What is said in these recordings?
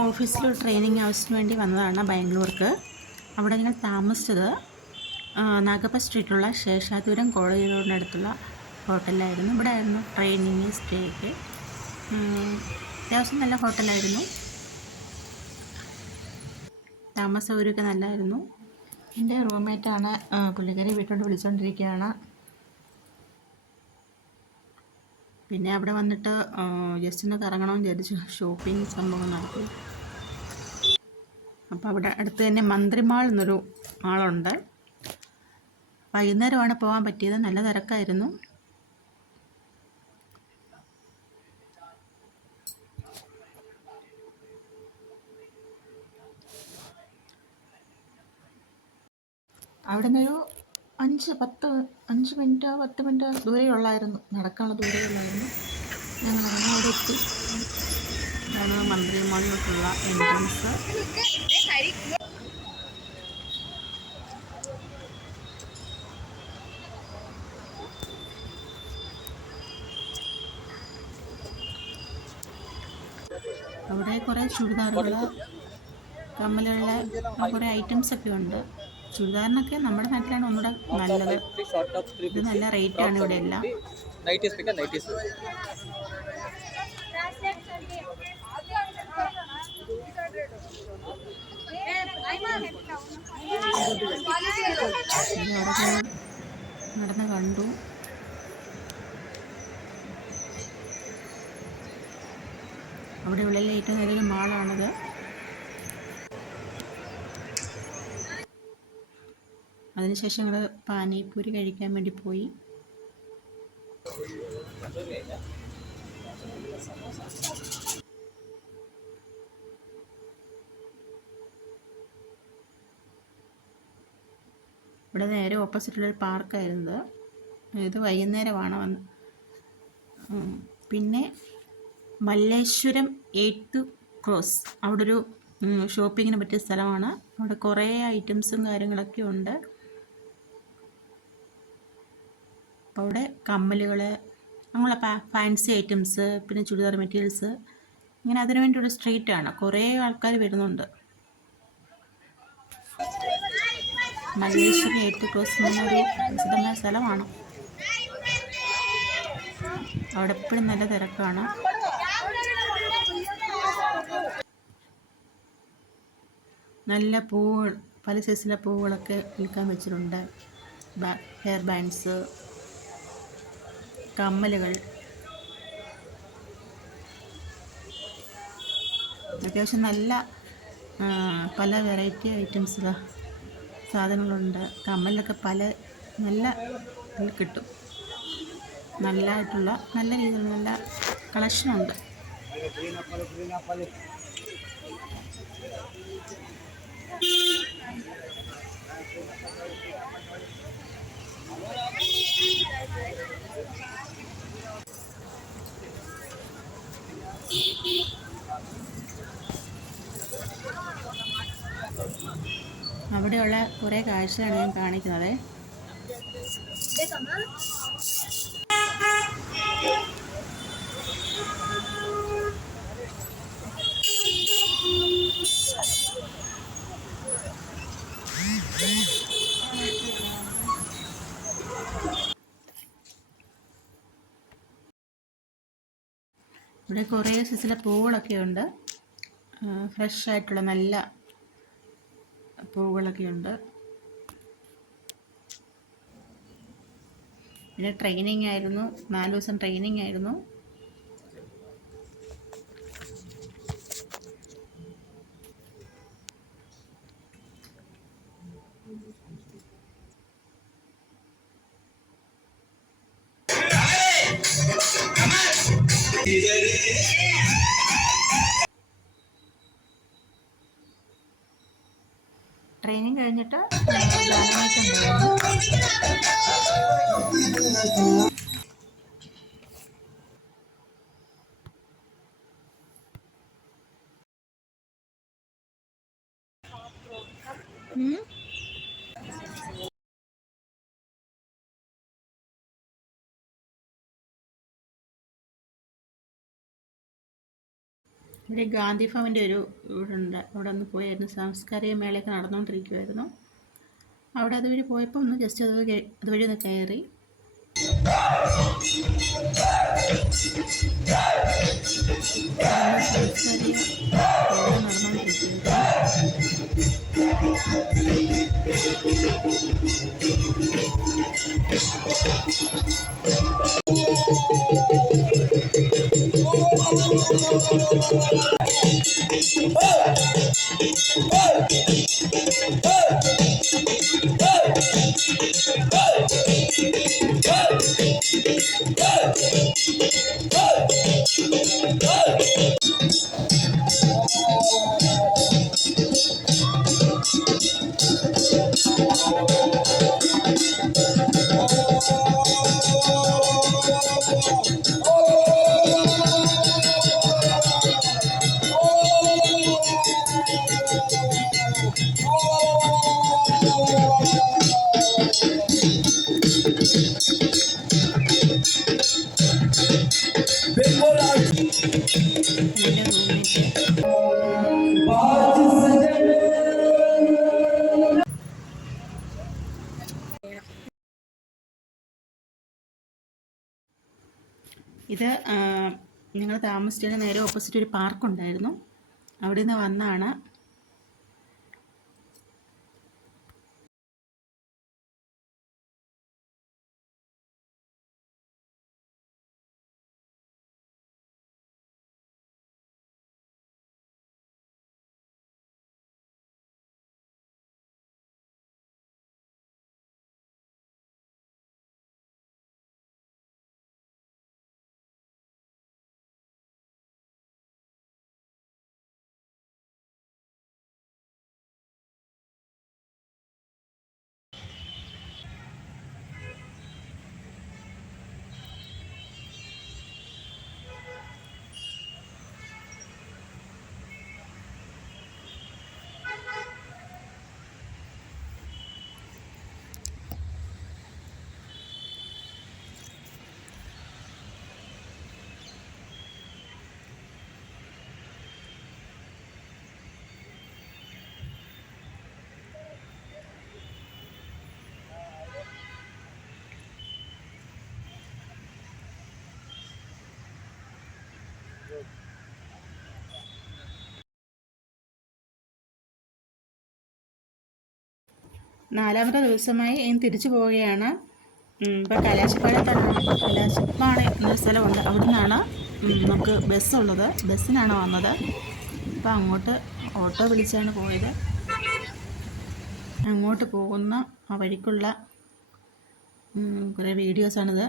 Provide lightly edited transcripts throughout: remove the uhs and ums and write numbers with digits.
ഓഫീസിൽ ട്രെയിനിങ് ആവശ്യത്തിന് വേണ്ടി വന്നതാണ് ബാംഗ്ലൂർക്ക്. അവിടെ ഞങ്ങൾ താമസിച്ചത് നാഗപ്പ സ്ട്രീറ്റിലുള്ള ശേഷാചൂരം കോളേജ് റോഡിനടുത്തുള്ള ഹോട്ടലിലായിരുന്നു. ഇവിടെ ആയിരുന്നു ട്രെയിനിങ് സ്റ്റേ ഒക്കെ. അത്യാവശ്യം നല്ല ഹോട്ടലായിരുന്നു. താമസ സൗകര്യമൊക്കെ നല്ലതായിരുന്നു. എൻ്റെ റൂംമേറ്റാണ്. പുള്ളിക്കാരി വീട്ടിലോട്ട് വിളിച്ചുകൊണ്ടിരിക്കുകയാണ്. പിന്നെ അവിടെ വന്നിട്ട് ജസ്റ്റ് ഒന്ന് കറങ്ങണമെന്ന് വിചാരിച്ചു. ഷോപ്പിംഗ് സംഭവം നടത്തി. അപ്പോൾ അവിടെ അടുത്ത് തന്നെ മന്ത്രി മാൾ എന്നൊരു മാളുണ്ട്. വൈകുന്നേരമാണ് പോകാൻ പറ്റിയത്. നല്ല തിരക്കായിരുന്നു. അവിടെ നിന്നൊരു 5 മിനിറ്റ് 10 മിനിറ്റ് ദൂരെയുള്ളായിരുന്നു, നടക്കാനുള്ള ദൂരെയുള്ളായിരുന്നു. ഞങ്ങൾ അങ്ങനെ അവിടെ എത്തി. അതാണ് മന്ത്രി മാളിലോട്ടുള്ള എൻട്രൻസ്. അവിടെ കുറേ ചുരിദാറുകൾ, കമ്മലുകളുടെ കുറേ ഐറ്റംസൊക്കെ ഉണ്ട്. ചുരിദാറിനൊക്കെ നമ്മുടെ നാട്ടിലാണ് ഒന്നുകൂടെ നല്ലത്. ഇത് നല്ല റേറ്റാണ് ഇവിടെ എല്ലാം. നടന്ന് കണ്ടു. അവിടെ ഉള്ളിൽ ഏറ്റവും നല്ലൊരു മാളാണത്. അതിനുശേഷം ഞങ്ങൾ പാനിപൂരി കഴിക്കാൻ വേണ്ടി പോയി. ഇവിടെ നേരെ ഓപ്പോസിറ്റുള്ളൊരു പാർക്കായിരുന്നത്. ഇത് വൈകുന്നേരമാണ് പിന്നെ മല്ലേശ്വരം 8th ക്രോസ്, അവിടെ ഒരു ഷോപ്പിങ്ങിന് പറ്റിയ സ്ഥലമാണ്. അവിടെ കുറേ ഐറ്റംസും കാര്യങ്ങളൊക്കെ ഉണ്ട്. അപ്പോൾ അവിടെ കമ്മലുകൾ, അങ്ങനെയുള്ള ഫാൻസി ഐറ്റംസ്, പിന്നെ ചുരിദാർ മെറ്റീരിയൽസ്, ഇങ്ങനെ അതിനു വേണ്ടിയുള്ള സ്ട്രീറ്റാണ്. കുറേ ആൾക്കാർ വരുന്നുണ്ട്. മല്ലേശ്വരം 8th ക്രോസ് എന്നൊരു പ്രസിദ്ധമായ സ്ഥലമാണ്. അവിടെ എപ്പോഴും നല്ല തിരക്കാണ്. നല്ല പൂവുകൾ, പല സൈസിലെ പൂവുകളൊക്കെ വിൽക്കാൻ വെച്ചിട്ടുണ്ട്. ഹെയർ ബാൻഡ്സ്, കമ്മലുകൾ, അത്യാവശ്യം നല്ല പല വെറൈറ്റി ഐറ്റംസ് സാധനങ്ങളുണ്ട്. കമ്മലൊക്കെ പല നല്ല കിട്ടും. നല്ലതായിട്ടുള്ള നല്ല രീതിയിലുള്ള നല്ല കളക്ഷനുണ്ട്. അവിടെയുള്ള കുറേ കാഴ്ചകളാണ് ഞാൻ കാണിക്കുന്നത്. ഇവിടെ കുറേ സൈസിലെ പൂവുകളൊക്കെ ഉണ്ട്. ഫ്രഷ് ആയിട്ടുള്ള നല്ല പൂവുകളൊക്കെ ഉണ്ട്. പിന്നെ ട്രെയിനിങ് ആയിരുന്നു, 4 ദിവസം ട്രെയിനിങ് ആയിരുന്നു. ട്രെയിനിങ് കഴിഞ്ഞിട്ട് ഗാനമേളയ്ക്കുണ്ടായിരുന്നു. ഇവിടെ ഗാന്ധി ഭവൻ്റെ ഒരു ഇവിടുണ്ട്, അവിടെ ഒന്ന് പോയായിരുന്നു. സാംസ്കാരിക മേളയൊക്കെ നടന്നുകൊണ്ടിരിക്കുമായിരുന്നു. അവിടെ അതുവഴി പോയപ്പോൾ ഒന്ന് ജസ്റ്റ് അതുവഴി ഒന്ന് കയറി. സാംസ്കാരിക പ്രോഗ്രാം നടന്നുകൊണ്ടിരിക്കുകയായിരുന്നു. എൻ്റെ റൂംമേറ്റ് ഇത് ഞങ്ങൾ താമസിച്ചതിന് നേരെ ഓപ്പോസിറ്റ് ഒരു പാർക്കുണ്ടായിരുന്നു, അവിടെ നിന്ന് വന്നാണ്. നാലാമത്തെ ദിവസമായി ഞാൻ തിരിച്ചു പോവുകയാണ്. ഇപ്പോൾ കലാശപ്പാട എന്നൊരു സ്ഥലമുണ്ട്, അവിടെ നിന്നാണ് നമുക്ക് ബസ്സുള്ളത്. ബസ്സിനാണ് വന്നത്. അപ്പോൾ അങ്ങോട്ട് ഓട്ടോ വിളിച്ചാണ് പോയത്. അങ്ങോട്ട് പോകുന്ന ആ വഴിക്കുള്ള കുറേ വീഡിയോസാണിത്.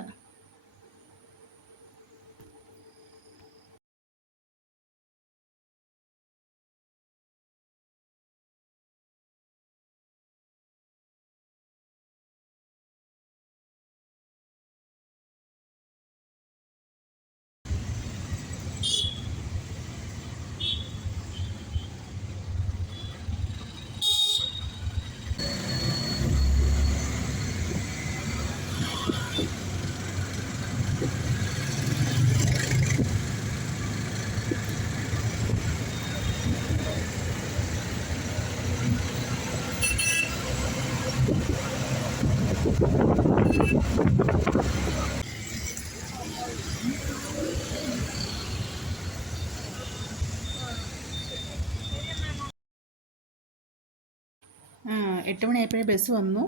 എട്ട് മണിയായപ്പോഴേ ബസ് വന്നു.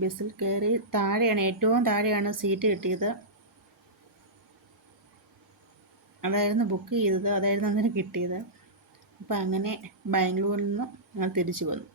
ബസ്സിൽ കയറി താഴെയാണ്, ഏറ്റവും താഴെയാണ് സീറ്റ് കിട്ടിയത്. അതായിരുന്നു ബുക്ക് ചെയ്തത്, അതായിരുന്നു അന്നേരം കിട്ടിയത്. അപ്പോൾ അങ്ങനെ ബാംഗ്ലൂരിൽ നിന്ന് ഞങ്ങൾ തിരിച്ചു വന്നു.